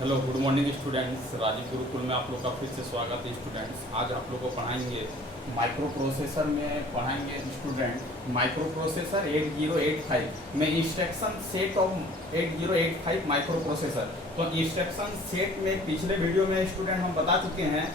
Hello good morning students. Rajeev Gurukul में आप लोग का फिर से स्वागत है स्टूडेंट्स। आज आप लोग को पढ़ाएंगे माइक्रो प्रोसेसर में पढ़ाएंगे स्टूडेंट माइक्रो प्रोसेसर 8085 में instruction set of 8085 micro processor. तो इंस्ट्रक्शन सेट में पिछले वीडियो में स्टूडेंट हम बता चुके हैं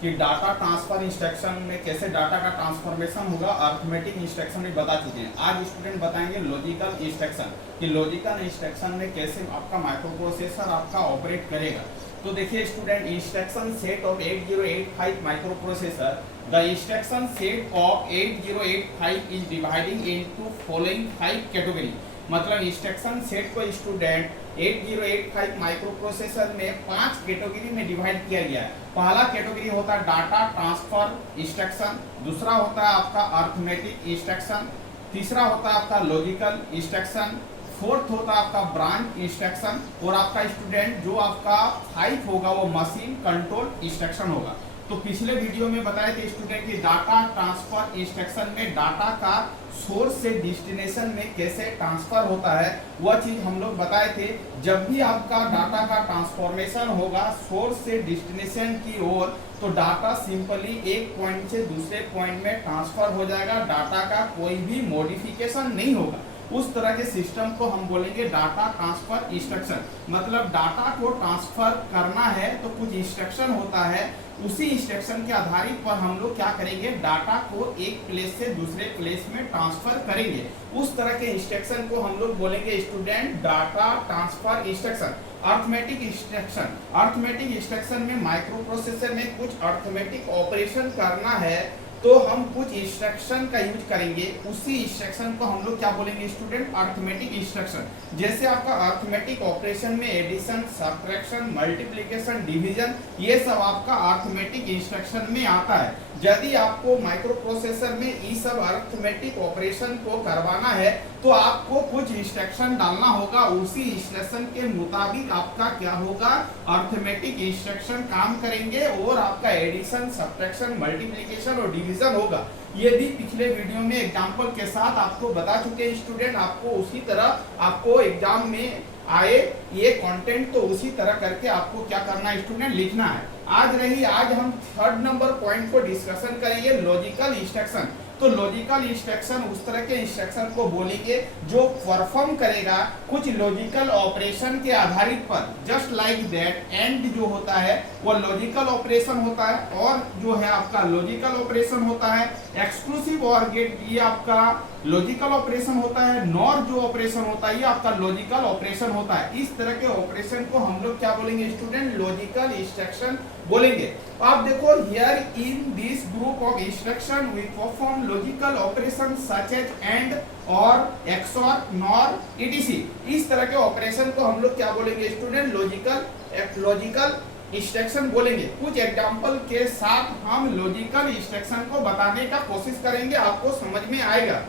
कि डाटा ट्रांसफर इंस्ट्रक्शन में कैसे डाटा का ट्रांसफॉर्मेशन होगा, अर्थमेटिक इंस्ट्रक्शन में बता चुके हैं। आज स्टूडेंट बताएंगे लॉजिकल इंस्ट्रक्शन कि लॉजिकल इंस्ट्रक्शन में कैसे आपका माइक्रो प्रोसेसर आपका ऑपरेट करेगा। तो देखिए student, instruction set of 8085 micro processor, the instruction set of 8085 is dividing into following 5 category. मतलब इंस्ट्रक्शन सेट को स्टूडेंट 8085 माइक्रो प्रोसेसर में 5 कैटेगरी में डिवाइड किया गया है। पहला कैटेगरी होता है डाटा ट्रांसफर इंस्ट्रक्शन, दूसरा होता है आपका अर्थमेटिक इंस्ट्रक्शन, तीसरा होता है आपका लॉजिकल इंस्ट्रक्शन, फोर्थ होता है आपका ब्रांच इंस्ट्रक्शन, और आपका स्टूडेंट जो आपका 5 होगा वो मशीन कंट्रोल इंस्ट्रक्शन होगा। तो पिछले वीडियो में बताए थे स्टूडेंट कि डाटा ट्रांसफर इंस्ट्रक्शन में डाटा का सोर्स से डेस्टिनेशन में कैसे ट्रांसफर होता है, वह चीज हम लोग बताए थे। जब भी आपका डाटा का ट्रांसफॉर्मेशन होगा सोर्स से डेस्टिनेशन की ओर, तो डाटा सिंपली एक पॉइंट से दूसरे पॉइंट में ट्रांसफर हो जाएगा, डाटा का कोई भी मॉडिफिकेशन नहीं होगा। उस तरह के सिस्टम को हम बोलेंगे डाटा ट्रांसफर इंस्ट्रक्शन। मतलब डाटा को ट्रांसफर करना है तो कुछ इंस्ट्रक्शन होता है, उसी इंस्ट्रक्शन के आधारित पर हम लोग क्या करेंगे, डाटा को एक प्लेस से दूसरे प्लेस में ट्रांसफर करेंगे। उस तरह के इंस्ट्रक्शन को हम लोग बोलेंगे student data transfer instruction. Arithmetic instruction, arithmetic instruction में माइक्रो प्रोसेसर में कुछ अर्थमेटिक ऑपरेशन करना है तो हम कुछ इंस्ट्रक्शन का यूज करेंगे, उसी इंस्ट्रक्शन को हम लोग क्या बोलेंगे स्टूडेंट, अर्थमेटिक इंस्ट्रक्शन। जैसे आपका अर्थमेटिक ऑपरेशन में एडिशन, सब्ट्रैक्शन, मल्टीप्लिकेशन, डिवीजन, ये सब आपका अर्थमेटिक इंस्ट्रक्शन में आता है। यदि आपको माइक्रो प्रोसेसर में ये सब अर्थमेटिक ऑपरेशन को करवाना है तो आपको कुछ इंस्ट्रक्शन डालना होगा, उसी इंस्ट्रक्शन के मुताबिक आपका क्या होगा, अर्थमेटिक इंस्ट्रक्शन काम करेंगे और आपका एडिशन, सब्ट्रैक्शन, मल्टीप्लिकेशन और डिवीजन होगा। ये भी पिछले वीडियो में एग्जांपल के साथ आपको बता चुके हैं स्टूडेंट। आपको उसी तरह आपको एग्जाम में आए ये कंटेंट तो उसी तरह करके आपको क्या करना है स्टूडेंट, लिखना है। आज हम थर्ड नंबर पॉइंट को डिस्कशन करेंगे, लॉजिकल इंस्ट्रक्शन। तो लॉजिकल इंस्ट्रक्शन उस तरह के इंस्ट्रक्शन को बोलेंगे जो परफॉर्म करेगा कुछ लॉजिकल ऑपरेशन के आधारित पर, जस्ट लाइक दैट। एंड जो होता है वो लॉजिकल ऑपरेशन होता है, और जो है आपका लॉजिकल ऑपरेशन होता है। एक्सक्लूसिव और गेट ये आपका लॉजिकल ऑपरेशन होता है। नॉर जो ऑपरेशन होता है ये आपका लॉजिकल ऑपरेशन होता है। इस तरह के ऑपरेशन को हम लोग क्या बोलेंगे स्टूडेंट, लॉजिकल इंस्ट्रक्शन बोलेंगे। आप देखो, here in this group of instruction we perform logical operation such as and or XOR NOR etc. इस तरह के ऑपरेशन को हम लोग क्या बोलेंगे स्टूडेंट, लॉजिकल इंस्ट्रक्शन बोलेंगे। कुछ एग्जांपल के साथ हम लॉजिकल इंस्ट्रक्शन को बताने का कोशिश करेंगे, आपको समझ में आएगा।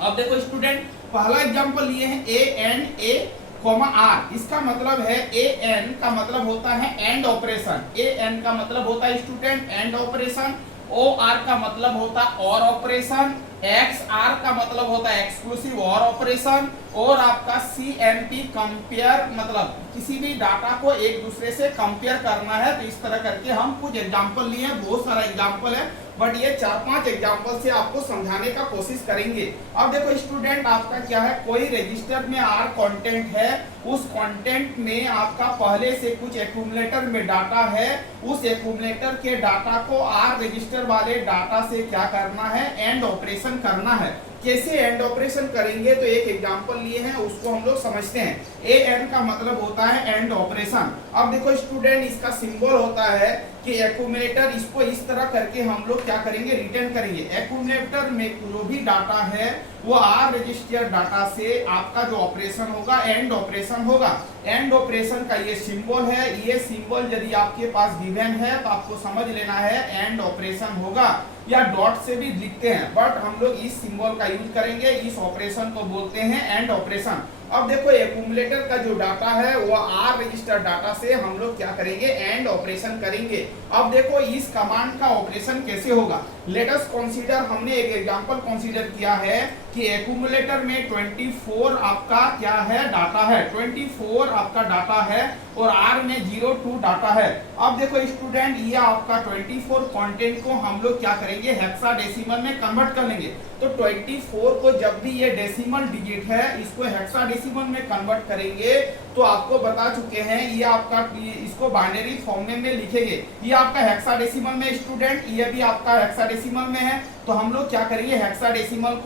अब देखो स्टूडेंट, पहला एग्जांपल लिए हैं A and A comma R. इसका मतलब है ए एन का मतलब होता है एंड ऑपरेशन, ए एन का मतलब होता है student and operation, O R का मतलब होता है और ऑपरेशन, एक्स आर का मतलब होता है एक्सक्लूसिव और ऑपरेशन, और आपका सी एम पी कंपेयर, मतलब किसी भी डाटा को एक दूसरे से कंपेयर करना है। तो इस तरह करके हम कुछ एग्जांपल लिए हैं, बहुत सारा एग्जांपल है, बट ये 4-5 एग्जांपल से आपको समझाने का कोशिश करेंगे। अब देखो स्टूडेंट, आपका क्या है, कोई रजिस्टर में आर कंटेंट है, उस कंटेंट में आपका पहले से कुछ एक्यूमुलेटर में डाटा है, उस एक्यूमुलेटर के डाटा को आर रजिस्टर वाले डाटा से क्या करना है, एंड ऑपरेशन करना है। कैसे एंड ऑपरेशन करेंगे, तो एक एग्जांपल लिए हैं उसको हम लोग समझते हैं। ए एन का मतलब होता है एंड ऑपरेशन। अब देखो स्टूडेंट, इसका सिंबल होता है कि एक्यूमुलेटर, इसको इस तरह करके हम लोग क्या करेंगे, रिटर्न करेंगे। एक्यूमुलेटर में जो भी डाटा है वो आर रजिस्टर डाटा से आपका जो ऑपरेशन होगा एंड ऑपरेशन होगा। एंड ऑपरेशन का ये सिंबल है, ये सिंबल यदि आपके पास गिवन है तो आपको समझ लेना है एंड ऑपरेशन होगा, या डॉट से भी लिखते हैं, बट हम लोग इस सिंबल का यूज करेंगे। इस ऑपरेशन को बोलते हैं एंड ऑपरेशन। अब देखो, एक्यूमुलेटर का जो डाटा है वो आर रजिस्टर डाटा से हम लोग क्या करेंगे, एंड ऑपरेशन करेंगे। अब देखो इस कमांड का ऑपरेशन कैसे होगा, लेट अस कंसीडर, हमने एक एग्जांपल कंसीडर किया है कि एक्यूमुलेटर में 24 आपका क्या है, डाटा है, 24 आपका डाटा है और आर में 02 डाटा है। अब देखो स्टूडेंट, ये आपका 24 कंटेंट को हम लोग क्या करेंगे, हेक्साडेसिमल में कन्वर्ट कर लेंगे। तो 24 को जब भी ये डेसिमल डिजिट है इसको हेक्साडेसिमल में कन्वर्ट करेंगे तो आपको बता चुके हैं ये आपका इसको बाइनरी फॉर्म में लिखेंगे। ये आपका हेक्साडेसिमल में स्टूडेंट, ये भी आपका हेक्साडेसिमल में है, तो हम लोग क्या करेंगे, हेक्साडेसिमल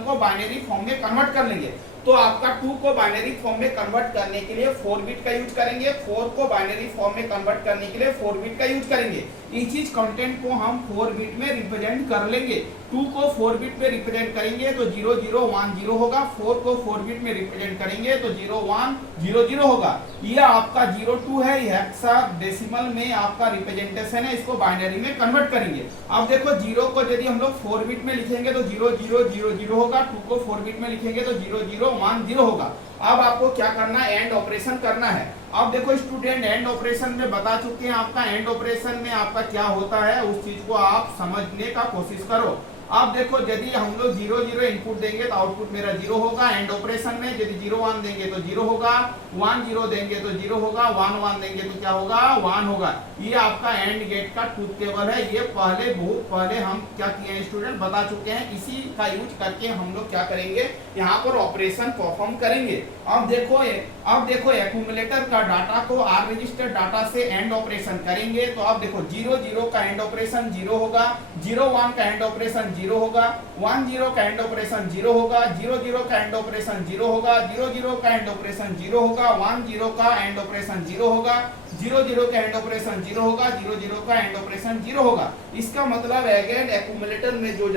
को बाइनरी फॉर्म में कन्वर्ट कर लेंगे। तो आपका 2 को बाइनरी फॉर्म में कन्वर्ट करने के लिए 4 बिट का यूज करेंगे, 4 को बाइनरी फॉर्म में कन्वर्ट करने के लिए 4 बिट का यूज करेंगे। इस चीज कंटेंट को हम 4 बिट में रिप्रेजेंट कर लेंगे। 2 को 4 बिट में रिप्रेजेंट करेंगे तो 0010 होगा, 4 को 4 बिट में रिप्रेजेंट करेंगे तो 0100 होगा। ये आपका 02 है, ये हेक्साडेसिमल में आपका रिप्रेजेंटेशन है, इसको बाइनरी में कन्वर्ट करेंगे। अब देखो 0 को यदि हम लोग 4 बिट में लिखेंगे तो 0000 होगा, 2 को 4 बिट में लिखेंगे तो 0010 होगा। अब आपको क्या करना है, एंड ऑपरेशन करना है। अब देखो स्टूडेंट, एंड ऑपरेशन में बता चुके हैं आपका एंड ऑपरेशन में आपका क्या होता है, उस चीज को आप समझने का कोशिश करो। अब देखो यदि हम लोग 00 इनपुट देंगे तो आउटपुट मेरा 0 होगा एंड ऑपरेशन में। यदि 01 देंगे तो 0 होगा, 10 देंगे तो 0 होगा, 11 देंगे तो क्या होगा, 1 होगा। ये आपका एंड गेट का ट्रूथ टेबल है। ये बहुत पहले हम क्या किए हैं स्टूडेंट, बता चुके हैं। इसी का यूज करके हम लोग क्या करेंगे, यहाँ पर ऑपरेशन परफॉर्म करेंगे। अब देखो एक्यूमुलेटर का डाटा को आर रजिस्टर डाटा से एंड ऑपरेशन करेंगे। तो अब देखो 00 का एंड ऑपरेशन 0 होगा, 01 का एंड ऑपरेशन 0 होगा, 10 का एंड ऑपरेशन 0 होगा, 00 का एंड ऑपरेशन 0 होगा, 00 का एंड ऑपरेशन 0 होगा, 10 का एंड ऑपरेशन 0 होगा, 00 का एंड ऑपरेशन 0 होगा, 00 का एंड ऑपरेशन 0 होगा। इसका मतलब अगेन एक्यूमुलेटर में जो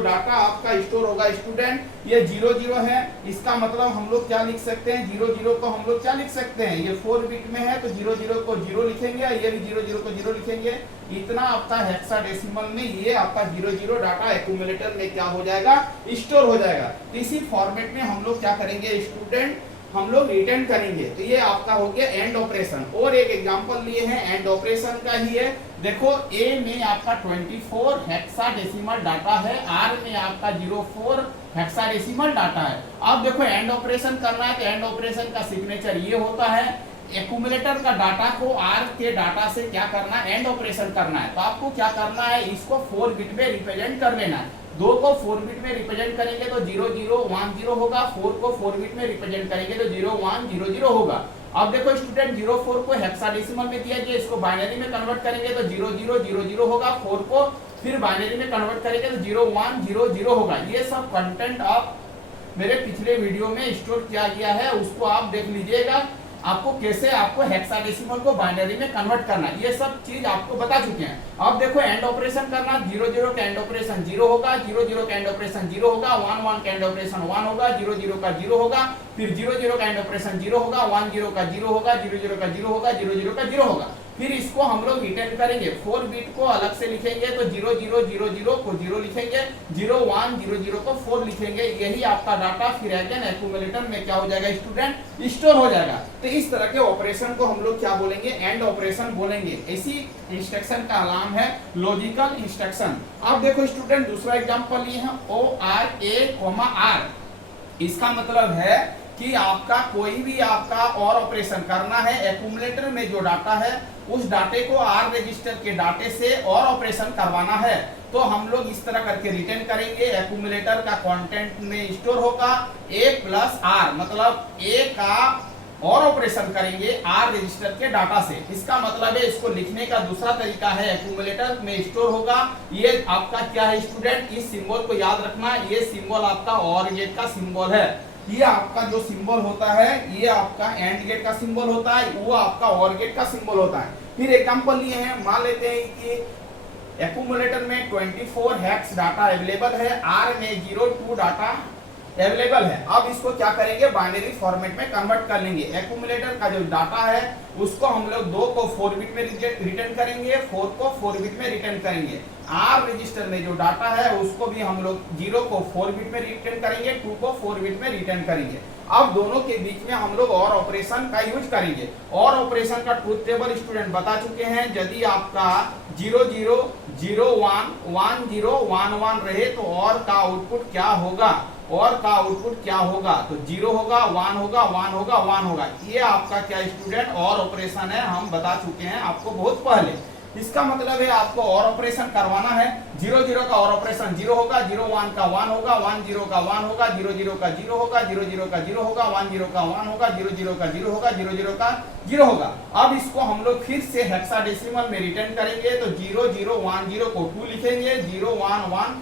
डाटा आपका स्टोर होगा स्टूडेंट, ये 00 है। इसका मतलब हम लोग क्या लिख सकते हैं, 00 को हम लोग क्या लिख सकते हैं, ये 4 बिट में है तो 00 को 0 लिखेंगे, ये भी 00 को 0 लिखेंगे। इतना आपका हेक्साडेसिमल में ये आपका 00 डाटा एक्यूमुलेटर में क्या हो जाएगा, स्टोर हो जाएगा। तो इसी फॉर्मेट में हम लोग क्या करेंगे स्टूडेंट, हम लोग रिटर्न करेंगे। तो ये आपका हो गया एंड ऑपरेशन। और एक एग्जांपल लिए हैं एंड ऑपरेशन का ही है। देखो ए में आपका 24 हेक्साडेसिमल डाटा है, आर में आपका 04 हेक्साडेसिमल डाटा है। अब देखो एंड ऑपरेशन करना है तो एंड ऑपरेशन का सिग्नेचर ये होता है। एक्यूमुलेटर का डाटा को आर के डाटा से क्या करना है, एंड ऑपरेशन करना है। तो आपको क्या करना है, इसको 4 बिट में रिप्रेजेंट कर लेना है। 2 को 4 बिट में रिप्रेजेंट करेंगे तो 0010 होगा, 4 को 4 बिट में रिप्रेजेंट करेंगे तो 0100 होगा। अब देखो स्टूडेंट 04 को हेक्साडेसिमल में दिया गया, इसको बाइनरी में कन्वर्ट करेंगे तो 0000 होगा, 4 को फिर बाइनरी में कन्वर्ट करेंगे तो 0100 होगा। ये सब कंटेंट आप मेरे पिछले वीडियो में स्टोर किया गया है, उसको आप देख लीजिएगा। आपको कैसे आपको हेक्साडेसिमल को बाइनरी में कन्वर्ट करना है, ये सब चीज आपको बता चुके हैं। अब देखो एंड ऑपरेशन करना, 00 का एंड ऑपरेशन 0 होगा, 00 का एंड ऑपरेशन 0 होगा, 11 का एंड ऑपरेशन 1 होगा, 00 का 0 होगा, फिर 00 का एंड ऑपरेशन 0 होगा, 10 का 0 होगा, 00 का 0 होगा, 00 का 0 होगा। फिर इसको हम लोग रिटर्न करेंगे। 4 बिट को अलग से लिखेंगे तो 0000 को 0 लिखेंगे, 0100 को 4 लिखेंगे। यही आपका डाटा फिर अगेन एक्यूमुलेटर में क्या हो जाएगा स्टूडेंट, स्टोर हो जाएगा। तो इस तरह के ऑपरेशन को हम लोग क्या बोलेंगे, एंड ऑपरेशन बोलेंगे। इसी इंस्ट्रक्शन का नाम है लॉजिकल इंस्ट्रक्शन। अब देखो स्टूडेंट दूसरा एग्जांपल ये है OR A, इसका मतलब है कि आपका कोई भी आपका और ऑपरेशन करना है। एक्यूमुलेटर में जो डाटा है उस डाटे को आर रजिस्टर के डाटे से और ऑपरेशन करवाना है। तो हम लोग इस तरह करके रिटर्न करेंगे। एक्यूमुलेटर का कंटेंट में स्टोर होगा A प्लस आर, मतलब A का और ऑपरेशन करेंगे आर रजिस्टर के डाटा से। इसका मतलब है इसको लिखने का दूसरा तरीका है, एक्यूमुलेटर में स्टोर होगा। ये आपका क्या है स्टूडेंट, इस सिंबल को याद रखना, ये सिंबल आपका और गेट का सिंबल है। ये आपका जो सिंबल होता है ये आपका एंड गेट का सिंबल होता है, वो आपका और गेट का सिंबल होता है। फिर एग्जांपल लिए हैं, मान लेते हैं कि एक्यूमुलेटर में 24 हेक्स डाटा अवेलेबल है, आर में 02 डाटा अवेलेबल है। अब इसको क्या करेंगे, बाइनरी फॉर्मेट में कन्वर्ट कर लेंगे। एक्यूमुलेटर का जो डाटा है उसको हम लोग 2 को 4 बिट में रिटर्न करेंगे, 4 को 4 बिट में रिटर्न करेंगे। आर रजिस्टर में जो डाटा है उसको भी हम लोग 0 को 4 बिट में रिटर्न करेंगे, 2 को 4 बिट में रिटर्न करेंगे। अब दोनों के बीच में हम लोग और ऑपरेशन का यूज करेंगे। और ऑपरेशन का ट्रूथ टेबल स्टूडेंट बता चुके हैं। यदि आपका 0 0 0 1 1 0 1 1 रहे तो और का आउटपुट क्या होगा, और का आउटपुट क्या होगा, तो 0 होगा, 1 होगा, 1 होगा, 1 होगा। ये आपका क्या स्टूडेंट और ऑपरेशन है, हम बता चुके हैं आपको बहुत पहले। इसका मतलब है आपको और ऑपरेशन करवाना है। 0 0 का और ऑपरेशन 0 होगा, 0 1 का 1 होगा, 1 0 का 1 होगा, 0 0 का 0 होगा, 0 0 का 0 होगा, 1 0 का 1 होगा, 0 0 का 0 होगा, 0 0 का 0 होगा। अब इसको हम लोग फिर से हेक्साडेसिमल में रिटर्न करेंगे। तो 0 0 1 0 को 2 लिखेंगे, 0 1 1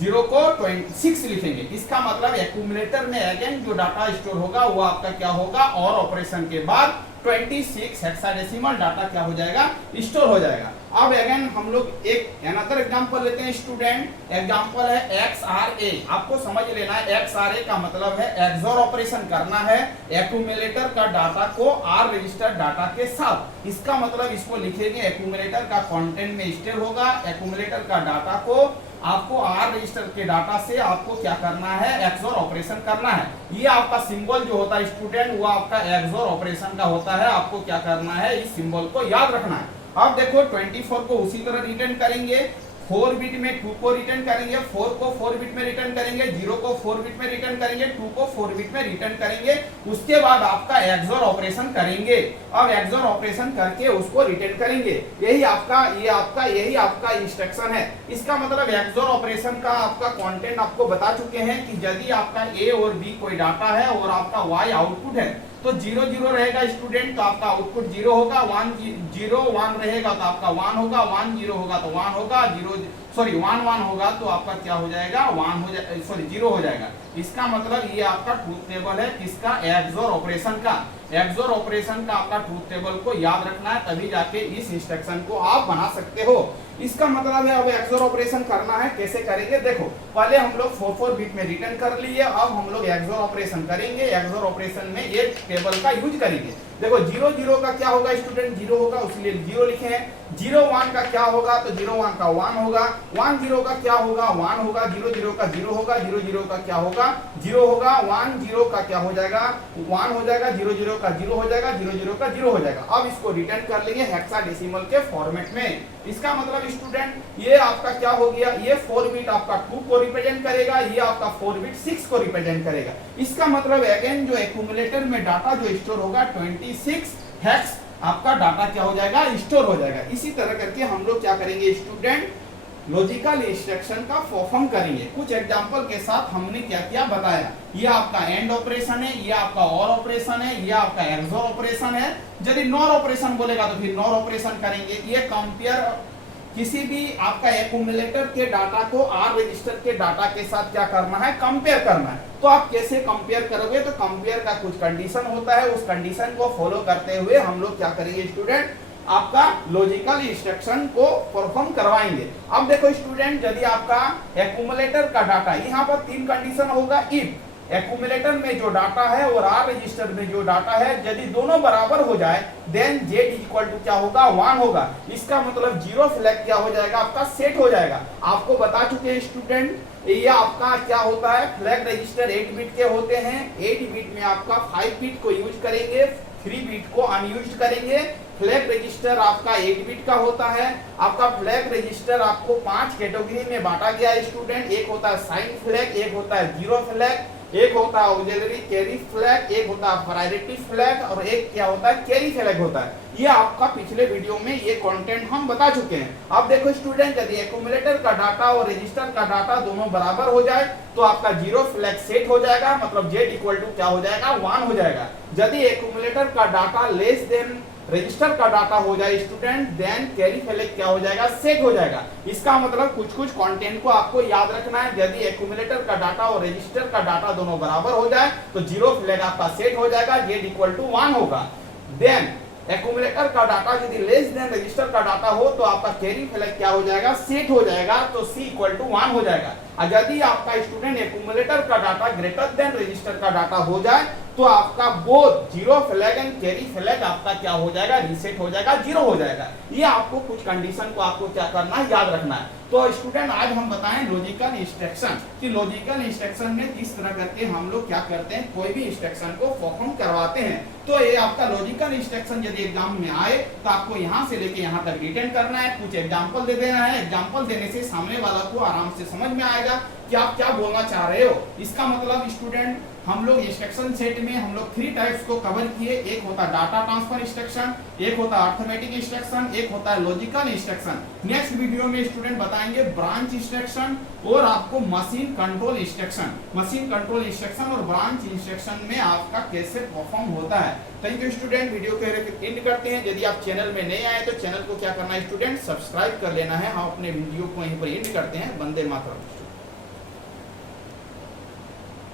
0 को 26 लिखेंगे। इसका मतलब एक्यूमुलेटर में अगेन जो डाटा स्टोर होगा वो आपका क्या होगा, और ऑपरेशन के बाद 26 हेक्साडेसिमल डाटा क्या हो जाएगा, स्टोर हो जाएगा। अब अगेन हम लोग एक अनदर एग्जांपल लेते हैं स्टूडेंट। एग्जांपल है XRA। आपको समझ लेना है XRA का मतलब है एक्सओर ऑपरेशन करना है एक्यूमुलेटर का डाटा को आर रजिस्टर डाटा के साथ। इसका मतलब इसको लिखेंगे एक्यूमुलेटर का कंटेंट में स्टोर होगा, एक्यूमुलेटर का डाटा को आपको आर रजिस्टर के डाटा से आपको क्या करना है, एक्सओर ऑपरेशन करना है। ये आपका सिंबल जो होता है स्टूडेंट वो आपका एक्सओर ऑपरेशन का होता है। आपको क्या करना है, इस सिंबल को याद रखना है। अब देखो 24 को उसी तरह रिटर्न करेंगे, 4 बिट में 2 को रिटर्न करेंगे, 4 को 4 बिट में रिटर्न करेंगे, 0 को 4 बिट में रिटर्न करेंगे, 2 को 4 बिट में रिटर्न करेंगे। उसके बाद आपका एक्सओर ऑपरेशन करेंगे। अब एक्सओर ऑपरेशन करके उसको रिटर्न करेंगे। यही आपका इंस्ट्रक्शन है। इसका मतलब एक्सओर ऑपरेशन का आपका कंटेंट आपको बता चुके हैं कि यदि आपका ए और बी कोई डाटा है और आपका वाई आउटपुट है तो 0 0 रहेगा स्टूडेंट, तो आपका आउटपुट 0 होगा। 1 0 1 रहेगा तो आपका 1 होगा, 1 0 होगा तो 1 होगा, 1 1 होगा तो आपका क्या हो जाएगा, 0 हो जाएगा। इसका मतलब ये आपका ट्रूथ टेबल है किसका, एक्सओर ऑपरेशन का। एक्सओर ऑपरेशन का आपका ट्रूथ टेबल को याद रखना है, तभी जाके इस इंस्ट्रक्शन को आप बना सकते हो। इसका मतलब है अब एक्सओर ऑपरेशन करना है, कैसे करेंगे देखो। पहले हम लोग 4 बिट में रिटर्न कर लिए, अब हम लोग एक्सओर ऑपरेशन करेंगे। एक्सओर ऑपरेशन में ये टेबल का यूज करेंगे। देखो 0 0 का क्या होगा स्टूडेंट, 0 होगा उसलिए 0 लिखे हैं। 0 1 का क्या होगा, तो 0 1 का 1 होगा। 1 0 का क्या होगा, 1 होगा। 0 0 का 0 होगा, 0 0 का क्या होगा, 0 होगा। 1 0 का क्या हो जाएगा, 1 हो जाएगा। 0 0 का 0 हो जाएगा, 0 0 का 0 हो जाएगा। अब इसको रिटर्न कर लेंगे हेक्साडेसिमल के फॉर्मेट में। इसका मतलब स्टूडेंट ये आपका क्या हो गया, ये 4 बिट आपका 2 को रिप्रेजेंट करेगा, ये आपका 4 बिट 6 को रिप्रेजेंट करेगा। इसका मतलब अगेन जो एक्यूमुलेटर में डाटा जो स्टोर होगा 26 हेक्स आपका डाटा क्या हो जाएगा, स्टोर हो जाएगा। इसी तरह करके हम लोग क्या करेंगे स्टूडेंट, लॉजिकल इंस्ट्रक्शन का परफॉर्म करेंगे। कुछ एग्जांपल के साथ हमने क्या किया बताया। ये आपका एंड ऑपरेशन है, ये आपका और ऑपरेशन है, ये आपका एक्सओर ऑपरेशन है। यदि नॉर ऑपरेशन बोलेगा तो फिर नॉर ऑपरेशन करेंगे। ये कंपेयर किसी भी आपका एक्यूमुलेटर के डाटा को आर रजिस्टर के डाटा के साथ क्या करना है, कंपेयर करना है। तो आप कैसे कंपेयर करोगे, तो कंपेयर का कुछ कंडीशन होता है, उस कंडीशन को फॉलो करते हुए हम लोग क्या करेंगे स्टूडेंट, आपका लॉजिकल इंस्ट्रक्शन को परफॉर्म करवाएंगे। अब देखो स्टूडेंट, यदि आपका एक्यूमुलेटर का डाटा, यहाँ पर 3 कंडीशन होगा। इफ एक्यूमुलेटर में जो डाटा है और आर रजिस्टर में जो डाटा है यदि दोनों बराबर हो जाए देन z इक्वल टू क्या होगा, 1 होगा। इसका मतलब 0 फ्लैग क्या हो जाएगा, आपका सेट हो जाएगा। आपको बता चुके हैं स्टूडेंट, ये आपका क्या होता है, फ्लैग रजिस्टर 8 बिट के होते हैं। 8 बिट में आपका 5 बिट को यूज करेंगे, 3 बिट को अनयूज्ड करेंगे। फ्लैग रजिस्टर आपका 8 बिट का होता है। आपका फ्लैग रजिस्टर आपको 5 कैटेगरी में बांटा गया है स्टूडेंट। एक होता है साइन फ्लैग, एक होता है जीरो फ्लैग, एक होता है ऑक्सिलरी कैरी फ्लैग, एक होता है प्रायोरिटी फ्लैग और एक क्या होता है, कैरी फ्लैग होता है। ये आपका पिछले वीडियो में ये कंटेंट हम बता चुके हैं। अब देखो स्टूडेंट, यदि एक्यूमुलेटर का डाटा और रजिस्टर का डाटा दोनों बराबर हो जाए तो आपका 0 फ्लैग सेट हो जाएगा, मतलब z इक्वल टू क्या हो जाएगा, 1 हो जाएगा। यदि एक्यूमुलेटर का डाटा लेस देन रजिस्टर का डाटा हो जाए स्टूडेंट, देन कैरी फ्लैग क्या हो जाएगा, सेट हो जाएगा। इसका मतलब कुछ कंटेंट को आपको याद रखना है। यदि एक्यूमुलेटर का डाटा और रजिस्टर का डाटा दोनों बराबर हो जाए तो 0 फ्लैग आपका सेट हो जाएगा, z इक्वल टू 1 होगा। देन एक्यूमुलेटर का डाटा यदि लेस देन रजिस्टर का डाटा हो तो आपका कैरी फ्लैग क्या हो जाएगा, सेट हो जाएगा, तो c इक्वल टू 1 हो जाएगा। और यदि आपका स्टूडेंट एक्यूमुलेटर का डाटा ग्रेटर देन रजिस्टर का डाटा हो जाए तो आपका both zero flag and carry flag आपका क्या हो जाएगा, रीसेट हो जाएगा, जीरो हो जाएगा। ये आपको कुछ कंडीशन को आपको क्या करना है, याद रखना है। तो स्टूडेंट आज हम बताएं लॉजिकल इंस्ट्रक्शन कि लॉजिकल इंस्ट्रक्शन में किस तरह करके हम लोग क्या करते हैं, कोई भी इंस्ट्रक्शन को परफॉर्म करवाते हैं। तो ये आपका लॉजिकल इंस्ट्रक्शन यदि एग्जाम में आए तो आपको यहाँ से लेके यहाँ तक रिटर्न करना है, कुछ एग्जाम्पल दे देना है। एग्जाम्पल देने से सामने वाला को आराम से समझ में आएगा कि आप क्या बोलना चाह रहे हो। इसका मतलब स्टूडेंट हम लोग इंस्ट्रक्शन सेट में हम लोग 3 टाइप्स को कवर किए। एक होता है डाटा ट्रांसफर इंस्ट्रक्शन, एक होता है अरिथमेटिक इंस्ट्रक्शन, एक होता है लॉजिकल इंस्ट्रक्शन। नेक्स्ट वीडियो में स्टूडेंट बताएंगे ब्रांच इंस्ट्रक्शन और आपको machine control instruction. Machine control instruction और ब्रांच इंस्ट्रक्शन में आपका कैसे परफॉर्म होता है। थैंक यू स्टूडेंट, वीडियो को एंड करते हैं। यदि आप चैनल में नए आए तो चैनल को क्या करना है स्टूडेंट, सब्सक्राइब कर लेना है। हम अपने वीडियो को यहीं पर एंड करते हैं। वंदे मातरम।